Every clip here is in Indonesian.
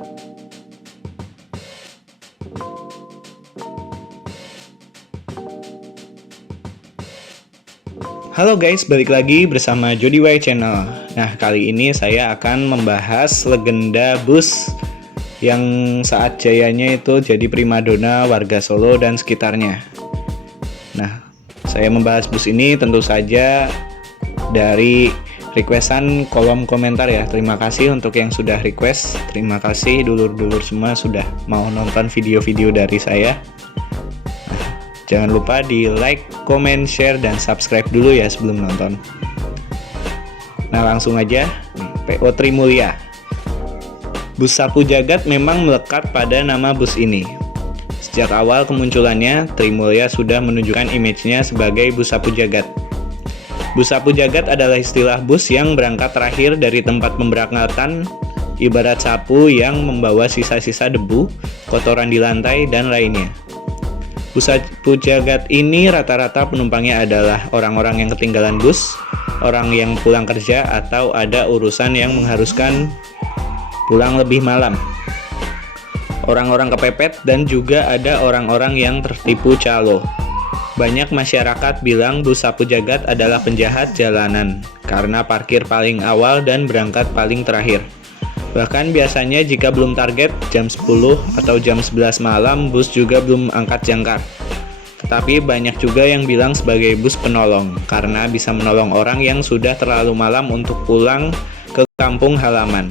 Halo guys, balik lagi bersama Jody Y Channel. Nah, kali ini saya akan membahas legenda bus yang saat jayanya itu jadi primadona warga Solo dan sekitarnya. Nah, saya membahas bus ini tentu saja dari requestan kolom komentar ya. Terima kasih untuk yang sudah request. Terima kasih dulur-dulur semua sudah mau nonton video-video dari saya. Jangan lupa di like, comment, share, dan subscribe dulu ya sebelum nonton. Nah, langsung aja nih, PO Trimulya. Bus Sapu Jagat memang melekat pada nama bus ini. Sejak awal kemunculannya, Trimulya sudah menunjukkan image-nya sebagai Bus Sapu Jagat. Bus Sapu Jagat adalah istilah bus yang berangkat terakhir dari tempat pemberangkatan, ibarat sapu yang membawa sisa-sisa debu, kotoran di lantai, dan lainnya. Bus Sapu Jagat ini rata-rata penumpangnya adalah orang-orang yang ketinggalan bus, orang yang pulang kerja, atau ada urusan yang mengharuskan pulang lebih malam, orang-orang kepepet, dan juga ada orang-orang yang tertipu calo. Banyak masyarakat bilang Bus Sapu Jagat adalah penjahat jalanan karena parkir paling awal dan berangkat paling terakhir. Bahkan biasanya jika belum target jam 10 atau jam 11 malam, bus juga belum angkat jangkar. Tetapi banyak juga yang bilang sebagai bus penolong, karena bisa menolong orang yang sudah terlalu malam untuk pulang ke kampung halaman.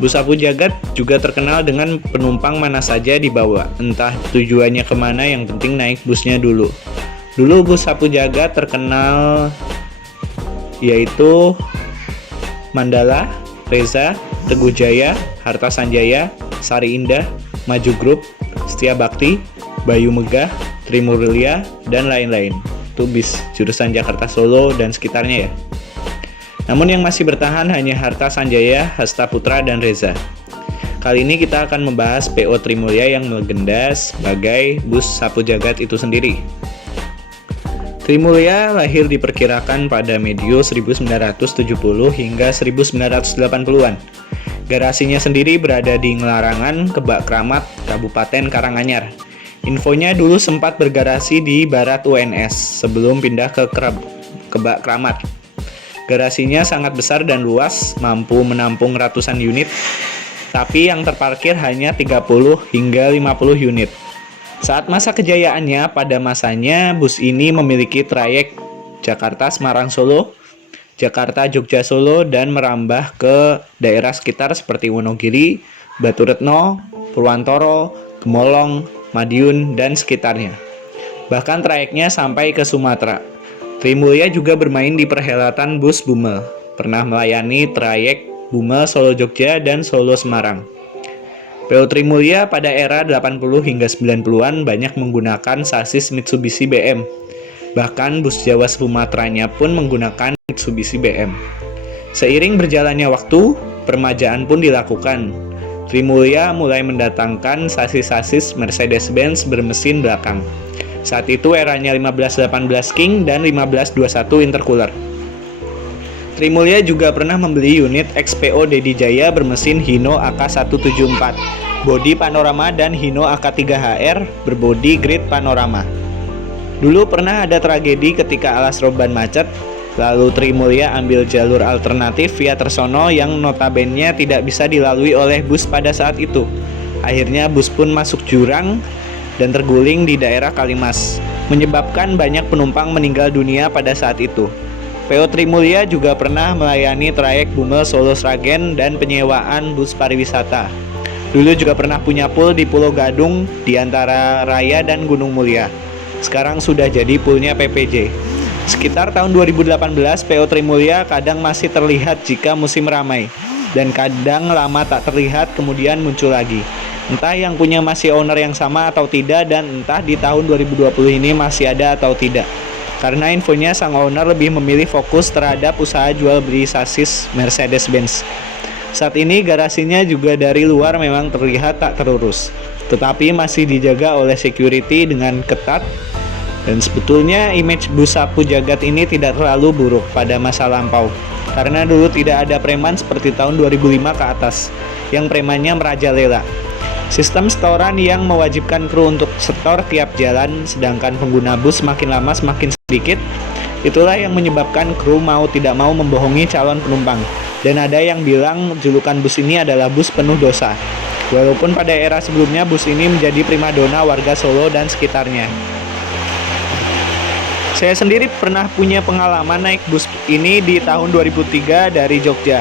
Bus Sapu Jagat juga terkenal dengan penumpang mana saja dibawa, entah tujuannya kemana, yang penting naik busnya dulu. Dulu Bus Sapu Jagat terkenal yaitu Mandala, Reza, Teguh Jaya, Harta Sanjaya, Sari Indah, Maju Group, Setia Bakti, Bayu Megah, Trimulya, dan lain-lain. Itu bis jurusan Jakarta Solo dan sekitarnya ya. Namun yang masih bertahan hanya Harta Sanjaya, Hasta Putra, dan Reza. Kali ini kita akan membahas PO Trimulya yang melegenda sebagai Bus Sapu Jagat itu sendiri. Trimulya lahir diperkirakan pada medio 1970 hingga 1980-an. Garasinya sendiri berada di Ngelarangan, Kebak Kramat, Kabupaten Karanganyar. Infonya dulu sempat bergarasi di Barat UNS sebelum pindah ke Kebak Kramat. Garasinya sangat besar dan luas, mampu menampung ratusan unit, tapi yang terparkir hanya 30 hingga 50 unit. Saat masa kejayaannya, pada masanya bus ini memiliki trayek Jakarta-Semarang-Solo, Jakarta-Jogja-Solo, dan merambah ke daerah sekitar seperti Wonogiri, Baturetno, Purwantoro, Gemolong, Madiun, dan sekitarnya. Bahkan trayeknya sampai ke Sumatera. Trimulya juga bermain di perhelatan bus Bumel, pernah melayani trayek Bumel Solo-Jogja dan Solo-Semarang. PO Trimulya pada era 80 hingga 90-an banyak menggunakan sasis Mitsubishi BM. Bahkan bus Jawa Sumateranya pun menggunakan Mitsubishi BM. Seiring berjalannya waktu, permajaan pun dilakukan. Trimulya mulai mendatangkan sasis-sasis Mercedes-Benz bermesin belakang. Saat itu eranya 1518 King dan 1521 Intercooler. Trimulya juga pernah membeli unit XPO Dedi Jaya bermesin Hino AK174, bodi panorama, dan Hino AK3HR berbodi grid panorama. Dulu pernah ada tragedi ketika alas roban macet, lalu Trimulya ambil jalur alternatif via Tersono yang notabene tidak bisa dilalui oleh bus pada saat itu. Akhirnya bus pun masuk jurang dan terguling di daerah Kalimas, menyebabkan banyak penumpang meninggal dunia pada saat itu. PO Trimulya juga pernah melayani trayek Bumel Solo Sragen dan penyewaan bus pariwisata. Dulu juga pernah punya pool di Pulau Gadung di antara Raya dan Gunung Mulia. Sekarang sudah jadi poolnya PPJ. Sekitar tahun 2018, PO Trimulya kadang masih terlihat jika musim ramai, dan kadang lama tak terlihat kemudian muncul lagi. Entah yang punya masih owner yang sama atau tidak, dan entah di tahun 2020 ini masih ada atau tidak. Karena infonya sang owner lebih memilih fokus terhadap usaha jual beli sasis Mercedes-Benz. Saat ini garasinya juga dari luar memang terlihat tak terurus, tetapi masih dijaga oleh security dengan ketat. Dan sebetulnya image Bus Sapu Jagat ini tidak terlalu buruk pada masa lampau. karena dulu tidak ada preman seperti tahun 2005 ke atas, yang premannya merajalela. Sistem setoran yang mewajibkan kru untuk setor tiap jalan, sedangkan pengguna bus semakin lama semakin sedikit. Itulah yang menyebabkan kru mau tidak mau membohongi calon penumpang. Dan ada yang bilang julukan bus ini adalah bus penuh dosa. Walaupun pada era sebelumnya bus ini menjadi primadona warga Solo dan sekitarnya. Saya sendiri pernah punya pengalaman naik bus ini di tahun 2003 dari Jogja.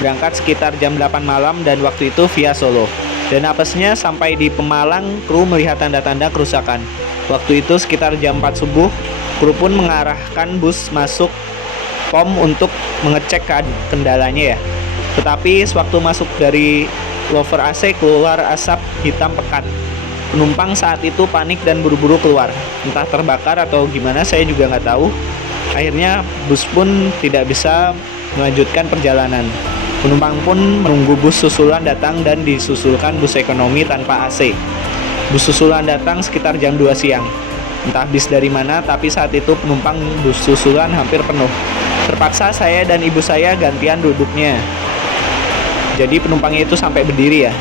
Berangkat sekitar jam 8 malam dan waktu itu via Solo. Dan apesnya sampai di Pemalang, kru melihat tanda-tanda kerusakan. Waktu itu sekitar jam 4 subuh, kru pun mengarahkan bus masuk pom untuk mengecek kendalanya ya. Tetapi sewaktu masuk dari lover AC keluar asap hitam pekat. Penumpang saat itu panik dan buru-buru keluar. Entah terbakar atau gimana saya juga nggak tahu. Akhirnya bus pun tidak bisa melanjutkan perjalanan. Penumpang pun menunggu bus susulan datang dan disusulkan bus ekonomi tanpa AC. Bus susulan datang sekitar jam 2 siang. Entah bis dari mana, tapi saat itu penumpang bus susulan hampir penuh. Terpaksa saya dan ibu saya gantian duduknya. Jadi penumpangnya itu sampai berdiri ya.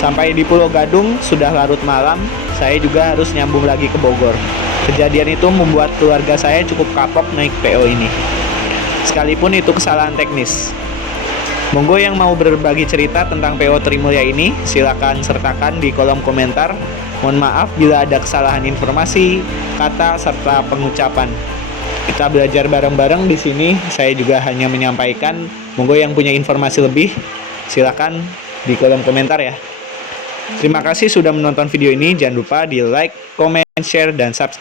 Sampai di Pulau Gadung sudah larut malam, saya juga harus nyambung lagi ke Bogor. Kejadian itu membuat keluarga saya cukup kapok naik PO ini. Sekalipun itu kesalahan teknis. Monggo yang mau berbagi cerita tentang PO Trimulya ini, silakan sertakan di kolom komentar. Mohon maaf bila ada kesalahan informasi, kata, serta pengucapan. Kita belajar bareng-bareng di sini. Saya juga hanya menyampaikan. Monggo yang punya informasi lebih, silakan di kolom komentar ya. Terima kasih sudah menonton video ini. Jangan lupa di like, comment, share, dan subscribe.